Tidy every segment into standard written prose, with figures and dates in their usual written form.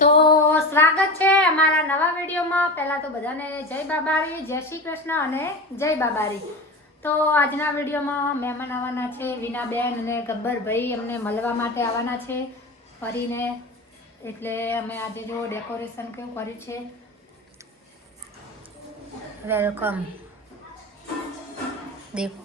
તો સ્વાગત છે અમારા નવા વિડીયોમાં। પહેલા તો બધાને જય બાબારી, જય શ્રી કૃષ્ણ અને જય બાબારી। તો આજના વિડીયોમાં મહેમાન આવવાના છે વિનાબેન અને ગબ્બરભાઈ અમને મળવા માટે આવવાના છે ફરીને, એટલે અમે આજે જો ડેકોરેશન કેવું કર્યું છે, વેલકમ દેખો।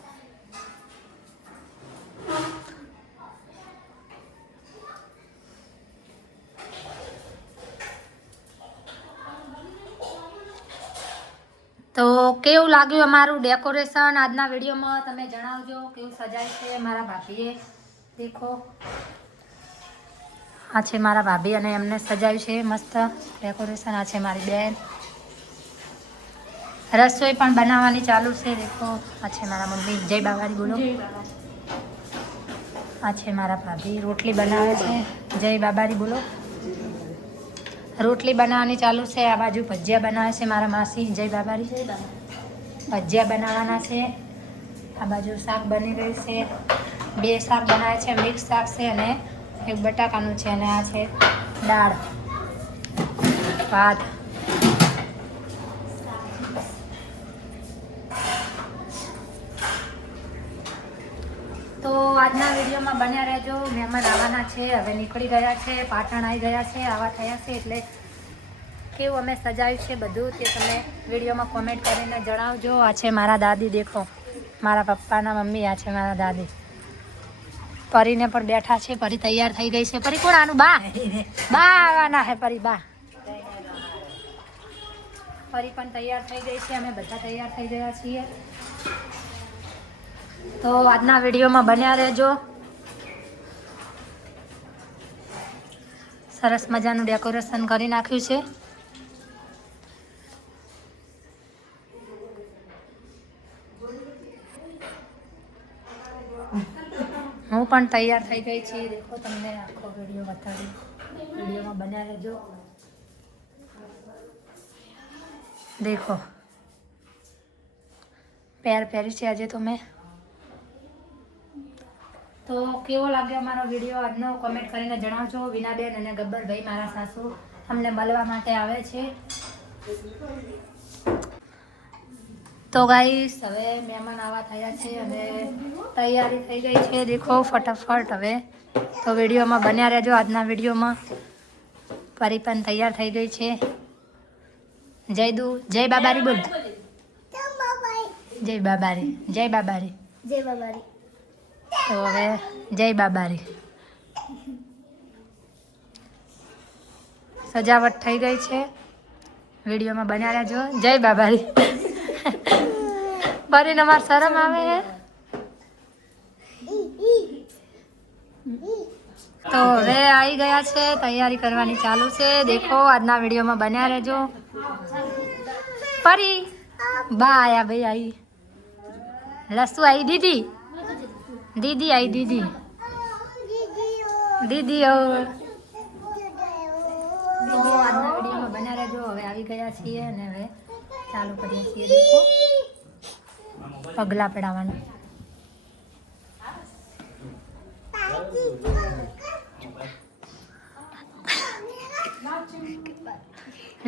તો કેવું લાગ્યું અમારું ડેકોરેશન આજના વિડીયોમાં તમે જણાવજો, કેવું સજાય છે મારા ભાભીએ। દેખો આ છે મારા ભાભી અને એમને સજાવ્યું છે મસ્ત ડેકોરેશન। આ છે મારી બેન, રસોઈ પણ બનાવવાની ચાલુ છે। દેખો આ છે મારા મમ્મી, જય બાબારી બોલો। આ છે મારા ભાભી રોટલી બનાવે છે, જય બાબારી બોલો। રોટલી બનાવવાની ચાલુ છે। આ બાજુ ભજીયા બનાવે છે મારા માસી, જય બાબારી। ભજીયા બનાવવાના છે। આ બાજુ શાક બની ગયું છે, બે શાક બનાવે છે, મિક્સ શાક છે અને એક બટાકાનું છે અને આ છે દાળ ભાત। તો આજના વિડીયોમાં બન્યા રહેજો। મહેમાન આવવાના છે, હવે નીકળી ગયા છે, પાટણ આવી ગયા છે, આવા થયા છે, એટલે કેવું અમે સજાવ્યું છે બધું તે તમે વિડીયોમાં કોમેન્ટ કરીને જણાવજો। આ છે મારા દાદી, દેખો મારા પપ્પાના મમ્મી, આ છે મારા દાદી। પરીને પણ બેઠા છે, પરી તૈયાર થઈ ગઈ છે। પરી કોણ આનું બા આવવાના છે, પરી બા પરી પણ તૈયાર થઈ ગઈ છે, અમે બધા તૈયાર થઈ ગયા છીએ। તો આજના વિડીયોમાં બન્યા રહેજો। સરસ મજાનું ડેકોરેશન કરી નાખ્યું છે। હું પણ તૈયાર થઈ ગઈ છું, દેખો તમને આખો વિડીયો બતાવી, વિડીયોમાં બન્યા રહેજો। દેખો પેર પહેરી છે આજે તો મેં। તો કેવો લાગ્યો અમારો વિડીયો આજનો કોમેન્ટ કરીને જણાવજો। વિનાબેન અને ગબ્બરભાઈ મારા સાસુ અમને મળવા માટે આવે છે। તો ગાઈસ હવે મહેમાન આવા થયા છે અને તૈયારી થઈ ગઈ છે, દેખો ફટાફટ। હવે તો વિડીયોમાં બન્યા રહેજો। આજના વિડીયોમાં પરી પણ તૈયાર થઈ ગઈ છે, જય બાબારી બોલ, જય બાબારી, જય બાબારી, જય બાબારી। તો હવે જય બાબારી। સજાવટ થઈ ગઈ છે, વિડીયોમાં બન્યા રહેજો। જય બાબારી। પરીને અમાર શરમ આવે છે, તો હવે આવી ગયા છે, તૈયારી કરવાની ચાલુ છે। દેખો આજના વિડીયોમાં બન્યા રહેજો। પરી બા આયા, ભાઈ આવી, લસુ આવી, દીદી દીદી આવી, દીદી દીદી તો આજના વિડીયોમાં બન્યા રહેજો। હવે આવી ગયા છીએ અને હવે ચાલુ કરીએ છીએ। દેખો પગલા પડાવવાનું,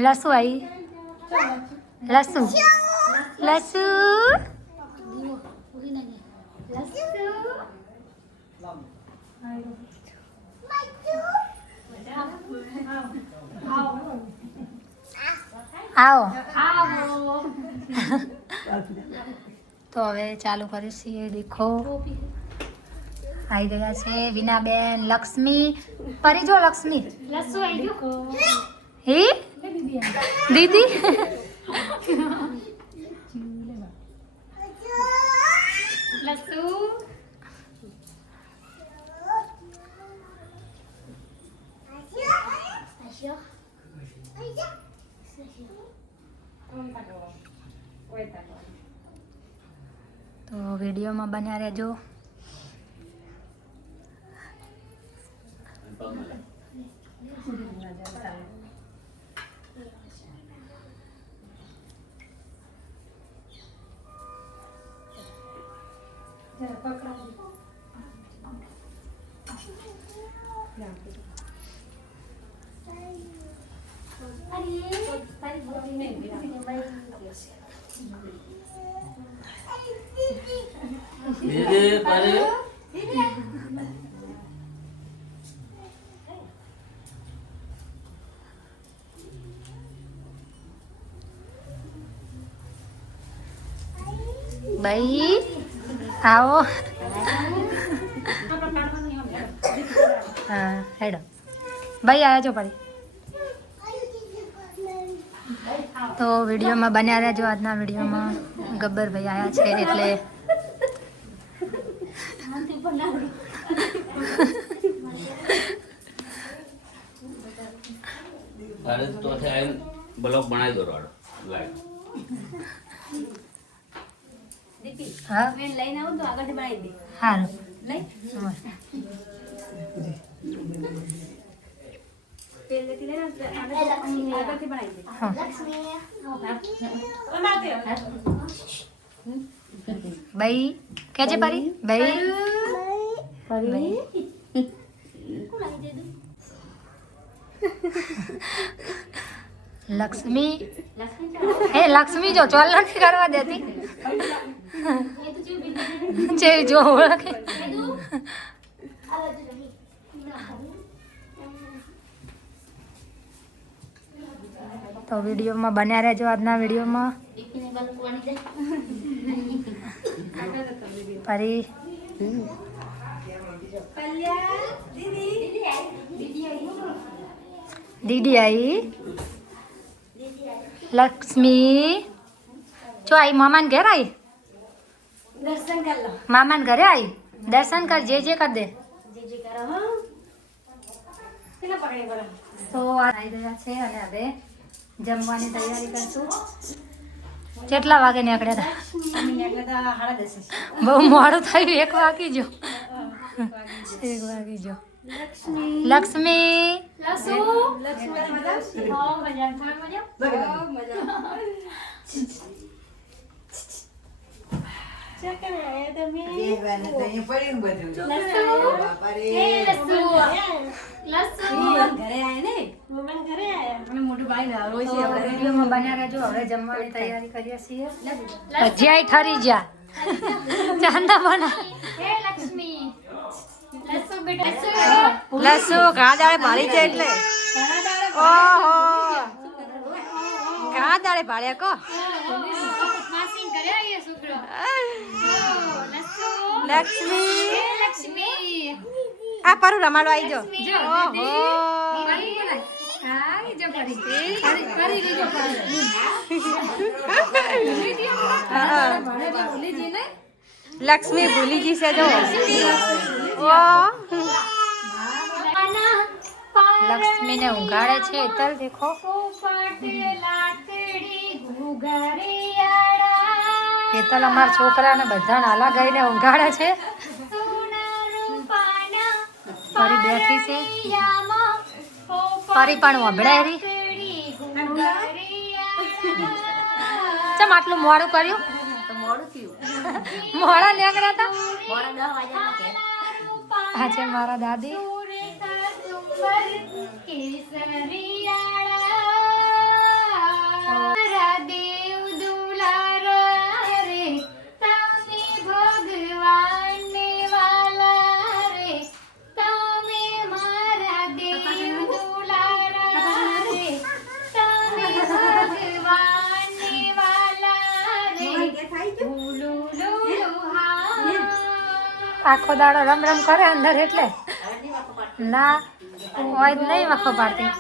લસુ આવી, લસુ લસુ આવો। તો હવે ચાલુ કરીએ છીએ। દેખો આવી ગયા છે વિનાબેન, લક્ષ્મી, પરી જો લક્ષ્મી, હે દીદી તો વિડીયોમાં બન્યા રહેજો। ભાઈ આવો. હા હેડો ભાઈ આવ્યા છો પાડી. તો વિડીયોમાં બન્યા રહેજો. આજના વિડીયોમાં ગબ્બરભાઈ આવ્યા છે એટલે બ્લોગ બનાવી દો લાઈવ. હા લઈને આવું તો આગળ બનાવી દે. સારું લઈ પેલેથી લઈને આગળથી બનાવી દે. હા ભાઈ કે છે પરી ભાઈ ભાઈ લક્ષ્મી હે લક્ષ્મી જો ચોલ નથી કરવા દેતી છે જો ઓળખે. તો વિડીયોમાં બન્યા રહેજો. આજના વિડીયોમાં પરી દીદી आई लक्ष्मी जो आई मामान घर आई દર્શન કર લો. मामान घरे आई दर्शन कर जे कर दे. જે કરો હા કેટલા પકડે કરો. તો આવી ગયા છે અને હવે જમવાની તૈયારી કરશું. કેટલા વાગે નીકળ્યા હતા? એટલે તો 10:30. બહુ મોડું થયું. 1 વાગી જો 1 વાગી જો. લક્ષ્મી લક્ષ્મી લસુ લક્ષ્મી મજા. હા મજા. તમે મજા. મજા. ચકન આયા તમે. દેવાને તો અહીં પડ્યું બધું. લસુ બાપા રે. એ લસુ લસુ ઘરે આયા ને મમ્મી ઘરે આયા. અને મોટું ભાઈ ના રોય છે આપણે. વિડીયોમાં બન્યા રહેજો. હવે જમવાની તૈયારી કરીએ છીએ. ભજીયા ઠરી ગયા. ચાંદા બના હે લક્ષ્મી લસુ બેટા લસુ ઘા દાડે ભાળી છે એટલે ઓહો ઘા દાડે ભાળ્યા કો માસીન ઘરે આયા છોકરો. લસુ લક્ષ્મી હે લક્ષ્મી આ પરું રમાડો આવી જો ઓહો લક્ષ્મી ભૂલી ગઈ છે જો ઓહ લક્ષ્મી ને ઊંઘાડે છે. તલ દેખો હેતલ અમારા છોકરાને બધા નાલા ગાઈને ઊંઘાડે છે. પરી બેઠી છે. પરી પણ વભડાયરી. ચમ આટલું મોડું કર્યું? મોડા નીકળ્યા હતા. આ છે મારા દાદી. આખો દાડો રમ રમ કરે અંદર એટલે ના હોય જ નહીં વખો પાડતી.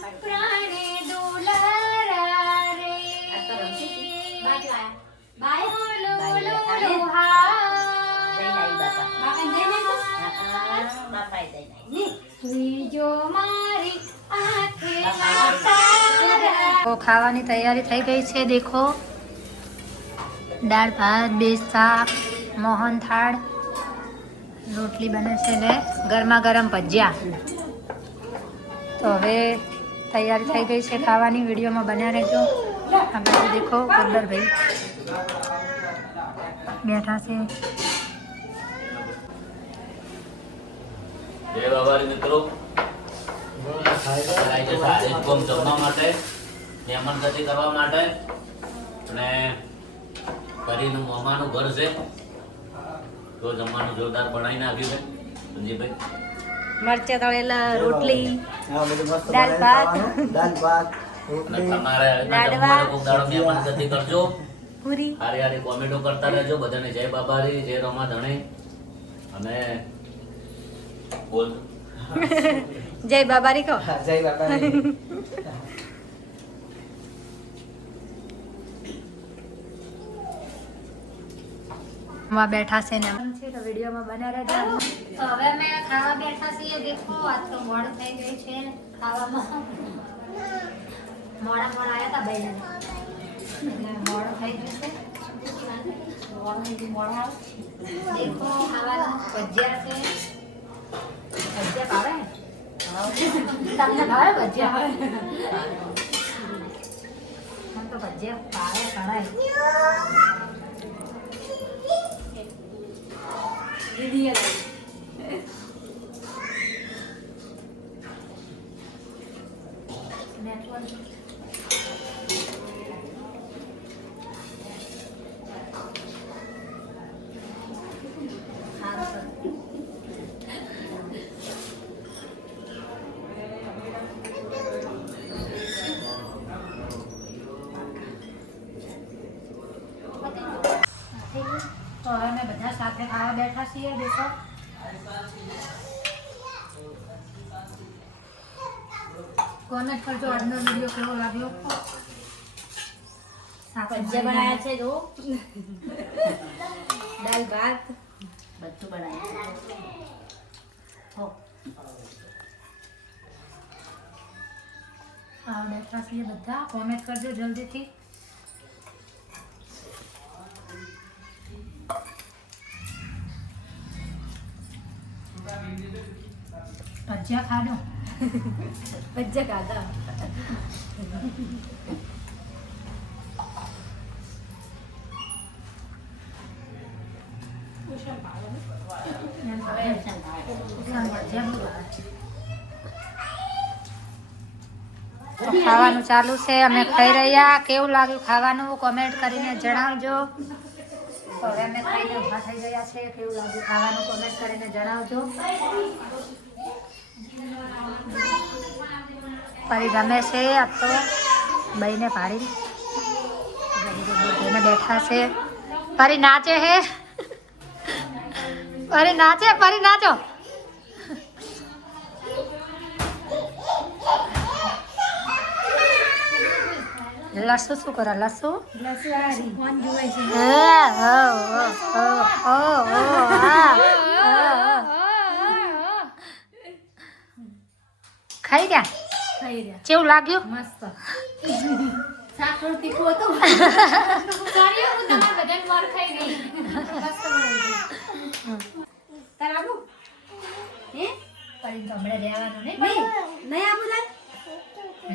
તો ખાવાની તૈયારી થઈ ગઈ છે. દેખો દાળ ભાત, બે શાક, મોહન થાળ, રોટલી બને છે ને ગરમા ગરમ ભજીયા. તો હવે તૈયારી થઈ ગઈ છે ખાવાની. વિડીયોમાં બન્યા રહેજો. આ બાજુ દેખો ગબ્બરભાઈ બેઠા છે. જય બાબારી મિત્રો. જમવા માટે મહેમાન ગતિ કરવા માટે અને ફરીનું મામાનું ઘર છે તો જમવાનું જોરદાર બનાવી નાખ્યું છે સંજીભાઈ. મરચા તળેલા રોટલી હા બધું મસ્ત દાળ ભાત. દાળ ભાત અને રોટલી તમારે લાડવા. જમવાનું કોક દાડો મહેમાન ગતિ કરજો. પૂરી હારી હારી કોમેન્ટો કરતા રહેજો. બધાને જય બાબારી, જય રમા ધણી અને બોલ જય બાબારી કહો. હા, જય બાબા બેઠા છે ને છે તો વિડીયોમાં બના રહેજો. તો હવે અમે ખાવા બેઠા છીએ. દેખો આજ તો મોડું થઈ ગઈ છે ખાવામાં. મોડા આવ્યા હતા ભાઈ મોડું થઈ ગયું છે. મોડા દેખો ખાવાનું ભજીયા છે. ભજીયા ભાવે તમને ભાવે ભજીયા? મને તો ભજીયા ભાવે ખરાય. દીદી તો હવે અમે બધા સાથે ખાવા બેઠા છીએ. દેખો કોમેન્ટ કરજો આજનો વિડીયો કેવો લાગ્યો. ભજીયા બનાવ્યા છે જો દાળ ભાત બધું બનાવ્યું. બેઠા છીએ બધા. કોમેન્ટ કરજો જલ્દીથી. ભજીયા ખાધો. ભજીયા ખાધા. ખાવાનું ચાલુ છે. અમે ખાઈ રહ્યા. કેવું લાગ્યું ખાવાનું કોમેન્ટ કરીને જણાવજો. તો હવે અમે ખાઈને ઊભા થઈ ગયા છે. કેવું લાગ્યું ખાવાનું કોમેન્ટ કરીને જણાવજો. પરી ગમે છે આ તો બઈને પાડી એને બેઠા છે. પરી નાચે હે. પરી નાચે. પરી નાચો. લસુ શું કરે? લસુ ફોન જોવે છે. ખાઈ ગયા. ખાઈ રહ્યા. કેવું લાગ્યું? મસ્ત. શાક થોડું તીખું હતું. તાર આવું? હે? પરી તો હમણાં રહેવાનું નહીં. નહીં નહીં આવું તાર?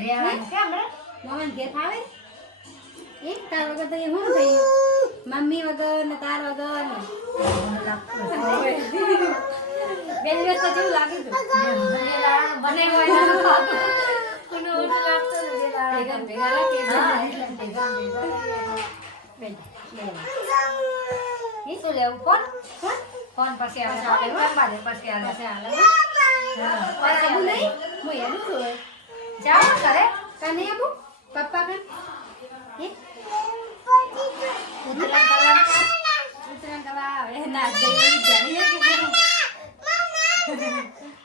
રહેવાનું કે હમણાં? મમ્મી ઘેર ફાવે? તાર વગર તો એ શું થયું? મમ્મી વગર ને તાર વગર ને બે દિવસ તો જેવું લાગ્યું હતું. બને હોય ને કોનું ઓલું લાગતું નથી. ભેગા ભેગા લાગે. હા, એટલે ભેગા ભેગા. શું લેવું? ફોન? ફોન પછી આવે. ફોન બાદ પછી આવે. તાર હા, આવું પછી નહીં? હું એનું છું. જાઓ કરે. તાર નહીં આવું? પપ્પા કર. હે? ઉતરાણ કરવાનું. ઉત્તરાયણ કરવા આવે. ના જઈ જાણી કે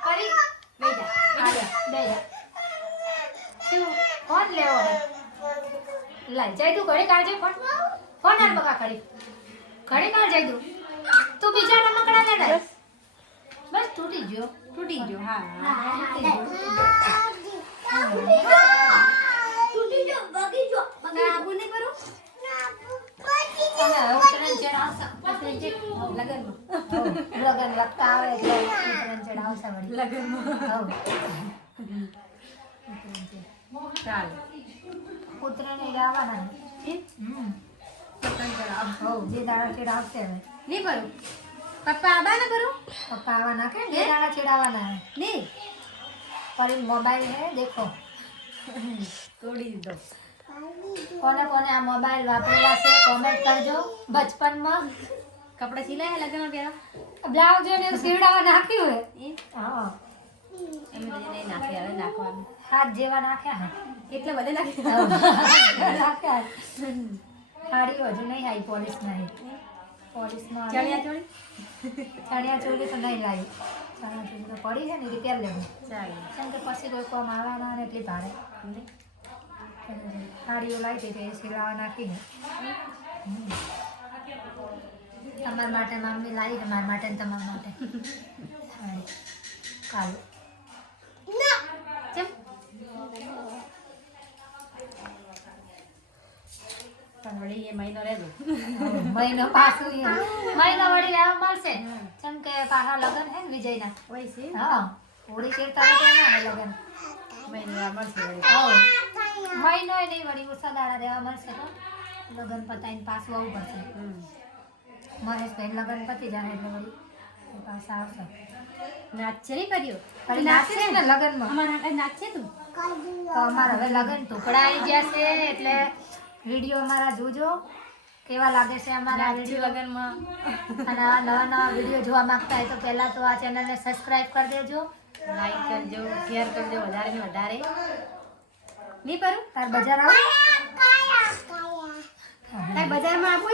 કરી બેજા બેજા. શું ફોન લેવો હે? લાઈ જઈ તું ઘડી કાઢજે ફોન. ફોન આન બકા કરી. ઘડી કાઢ જઈ તું. તું બીજા રમકડા લે ને. બસ તૂટી ગયો. તૂટી ગયો. હા તૂટી ગયો. બગી ગયો. તાર આવું નહીં કરું? હવે ઉતરાણ ચડાવશે. લગનમાં લગન લગતા આવે એટલે ઉતરાણ ચડાવશે વળી. લગનમાં હવ. ચાલ ઉતરાણ એ આવવાના છે. પતંગ ચડાવ. હવ જે દાડા ચડાવશે હવે. નહીં કરું. પપ્પા આબા ને કરું? પપ્પા આવવાના કે જે દાડા ચડાવવાના હે. નહીં पर मोबाइल है देखो. તોડી દીધો. કોને કોને આ મોબાઈલ વાપરેલા છે કોમેન્ટ કરજો. બચપનમાં કપડા સિલાયા લગ્નમાં પહેરા બ્લાઉઝ ને સીવડાવવા નાખ્યું હે. હા એમ નહીં નાખી હવે નાખવાનું હાથ જેવા નાખ્યા હે. એટલે બધે નાખી નાખ્યા હે. સાડીઓ હજુ નહીં આવી પોલીસ નહીં. પોલીસમાં ચણિયા ચોળી ચણિયા ચોળી તો નહીં લાવી. ચણિયા ચોળી તો પડી છે ને એ પહેર લેવું. ચાલે કેમ કે પછી કોઈ કોમ આવવાના ને એટલી ભારે. સાડીઓ લાવી હતી તે સિલાવા નાખીને. તમારા માટે મમ્મી લાવી છે મારા માટે ને તમારા માટે સાડી કાલે. ચમ પણ વળી એ મહિનો રહેજો મહિનો પાછું મહિનો વળી રહેવા મળશે. કેમ કે પાછા લગ્ન છે ને વિજયના. હોય છે હા હોળી કેરતા હોય તેના લગ્ન. મહિનો રહેવા મળશે વળી મહિનો નહીં વળી ઓછા દાડા રહેવા મળશે તો લગ્ન પતાવીને પાછું આવવું પડશે. મહેશભાઈ લગ્ન પતી જાય એટલે વળી પાછા આવશે. નાચ નહીં કર્યો વળી નાચશે ને લગ્નમાં. અમારા હાટે નાચ છે તું તો અમારા હવે લગ્ન ટુકડા આવી ગયા છે એટલે વિડીયો અમારા જોજો કેવા લાગે છે અમારા વિડીયો. લગ્નમાં અને આ નવા નવા વિડીયો જોવા માંગતા હોય તો પહેલાં તો આ ચેનલને સબસ્ક્રાઈબ કરી દેજો. લાઈક કરજો શેર કરજો વધારે ને વધારે નહીં કરું તાર બજાર આવું તાર બજારમાં આપું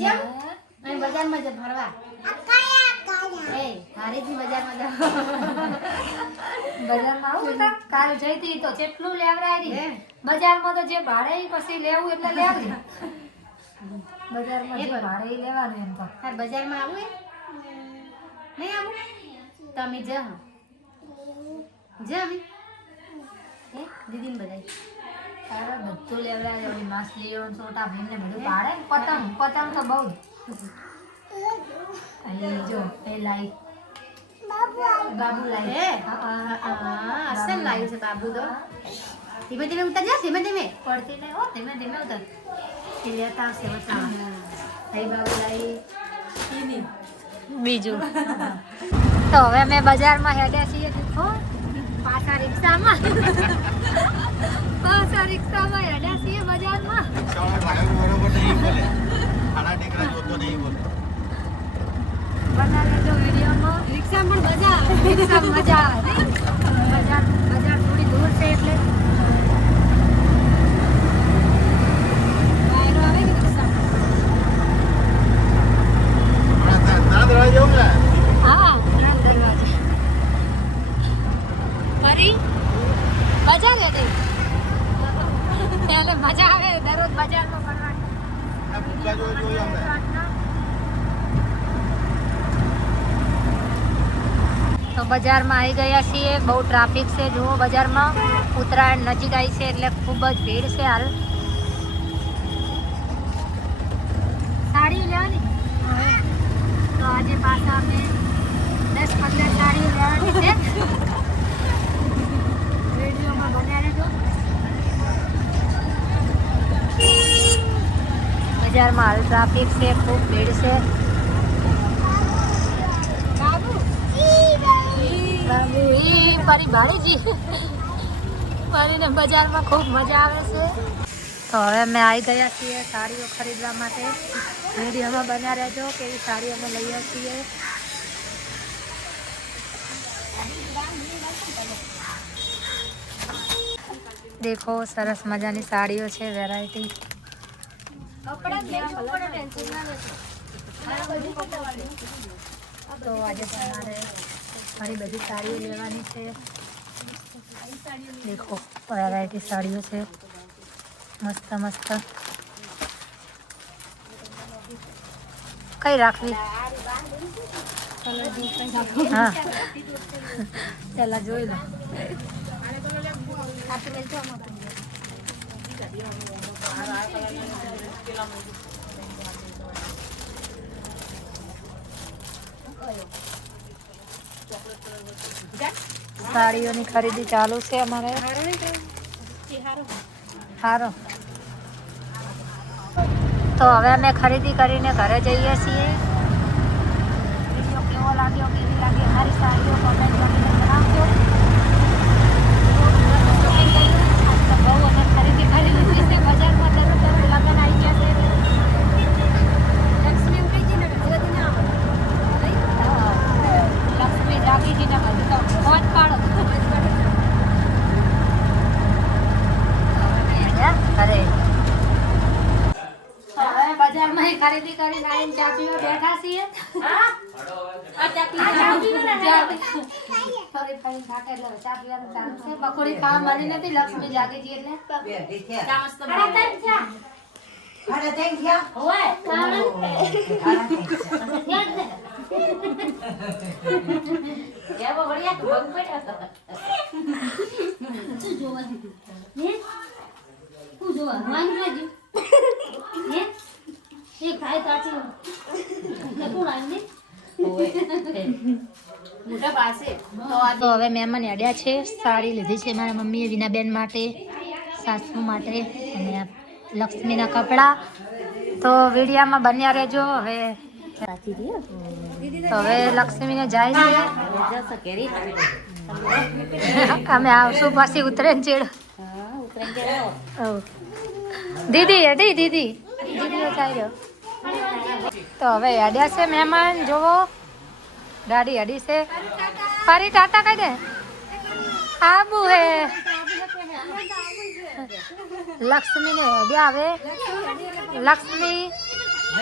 કેમ અહીં બજારમાં જ ફરવા એ હારીથી બજારમાં જાવ બજારમાં આવું બેટા કાલ જઈ હતી તો કેટલું લેવડાવી બજારમાં તો જે ભાડે ઈ પછી લેવું એટલે લેવડી. બજારમાં જે ભાડે ઈ લેવાનું એમ તો. તાર બજારમાં આવું નહીં આવું તમે જ અમે હે દીદીને બધાય તારે બધું લેવડાવી ઓલી માછલીઓ ને છોટા ભીમ ને બધું ભાડે ને પતંગ પતંગ તો બહુ જ. અહીં જો એ લાઈ બાબુ લાઈ હે અસલ લાવ્યું છે બાબુ તો ધીમે ધીમે ઉતર જા ધીમે ધીમે પડતી નહીં હો ધીમે ધીમે ઉતર. એ લેતા આવશે બચાવવા. અહીં બાબુ લાઈ બીજું તો હવે અમે બજારમાં હેડ્યા છીએ દેખો પાછા રિક્ષામાં હેડ્યા છીએ બજારમાં. બના લેજો વિડીયોમાં. રિક્ષામાં પણ મજા આવે રિક્ષામાં મજા આવે નહીં? બજાર થોડી દૂર છે એટલે વાયરો આવે કે રિક્ષામાં હા દરવાજે ફરી બજાર હેડે એટલે મજા આવે દરરોજ બજારમાં ફરવાની. તો બજારમાં આવી ગયા છીએ. બહુ ટ્રાફિક છે જુઓ બજારમાં. ઉત્તરાયણ નજીક આવી છે એટલે ખૂબ જ ભીડ છે હાલ. સાડી લેવાની તો આજે પાછા અમે 10-15 સાડી લેવાની છે. વિડીયોમાં બન્યા રહેજો. બજારમાં હાલ ટ્રાફિક છે ખૂબ ભીડ છે. બાબુ ઈ પરી ભાણીજી પરીને બજારમાં ખૂબ મજા આવે છે. તો હવે અમે આવી ગયા છીએ સાડીઓ ખરીદવા માટે. વિડીયોમાં બન્યા રહેજો કેવી સાડી અમે લઈએ છીએ. દેખો સરસ મજાની સાડીઓ છે વેરાયટી. તો આજે તમારે ઘણી બધી સાડીઓ લેવાની છે. દેખો વેરાયટી સાડીઓ છે મસ્ત મસ્ત. કઈ રાખવી? હા ચાલો જોઈ લો. સાડીઓની ખરીદી ચાલુ છે અમારે. સારો તો હવે અમે ખરીદી કરીને ઘરે જઈએ છીએ. વિડીયો કેવો લાગ્યો કેવી લાગી અમારી સાડીઓ કોમેન્ટ કરીને જણાવજો. બહુ અમે ખરીદી કરી લીધી ખરીદી કરીને આવીને ચા પીવા બેઠા છીએ. ફરી ફરી ખાતે એટલે ચા પીવાનું ચાલુ છે. પકોડી ખાવા મળી નથી, લક્ષ્મી જાગી ગઈ એટલે. ચા મસ્ત બનાવી. કેવો વળિયા ભગ પડ્યા. શું જોવા હે શું જોવા વાંગવાજી હે એ ખાય તાચી ને કોણ આને મોટા પાસે તો હવે મહેમાન અડ્યા છે. સાડી લીધી છે મારા મમ્મીએ વિનાબેન માટે, સાસુ માટે અને લક્ષ્મીના કપડાં. તો વિડીયામાં બન્યા રહેજો. હવે લક્ષ્મીને જાય છે. અમે આવશું પાછી ઉતરેન ચેડ. દીદી અડી દીદી તો હવે અડ્યા છે મહેમાન. જોવો ગાડી અડી છે. ફરી ટાટા કહી દે. આબુ હે લક્ષ્મી ને અડ્યા. હવે લક્ષ્મી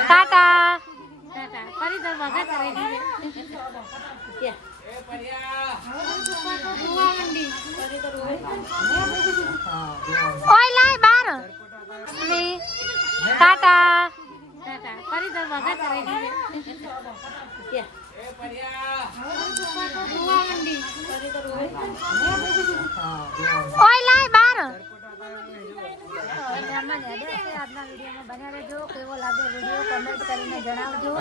ટાટા. ફરી દરવાજા કરી દીધે. ઓય લાય બાર. લક્ષ્મી ટાટા. ફરી દરવાજા કરી દીધે. ઓય લાય બાર. આજના વિડીયોમાં બન્યા રહેજો. કેવો લાગે વિડીયો કમેન્ટ કરીને જણાવજો.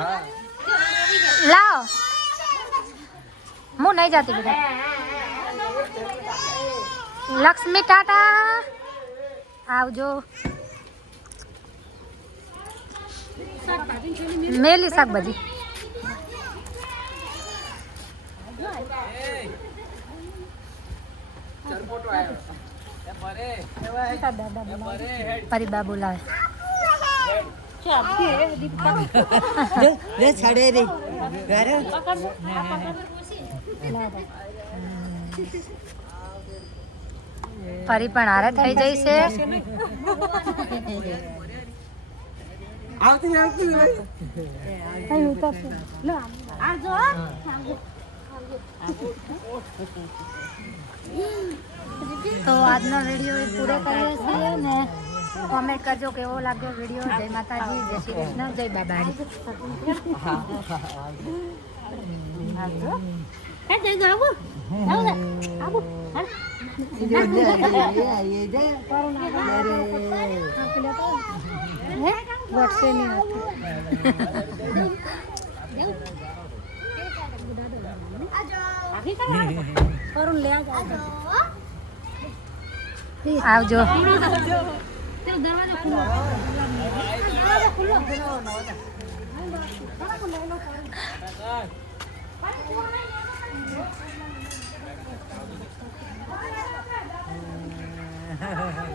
લાવ હું નહીં જાતી બેટા. લક્ષ્મી ટાટા આવજો. મેલી શાકભાજી પરી બા બોલાવે. પરી પણ હારે થઈ જઈ છે. તો આજનો વિડીયો પૂરો કરીએ છીએ ને કોમેન્ટ કરજો કેવો લાગ્યો વિડીયો. જય માતાજી, જય શ્રી કૃષ્ણ, જય બાબારી. આવજો.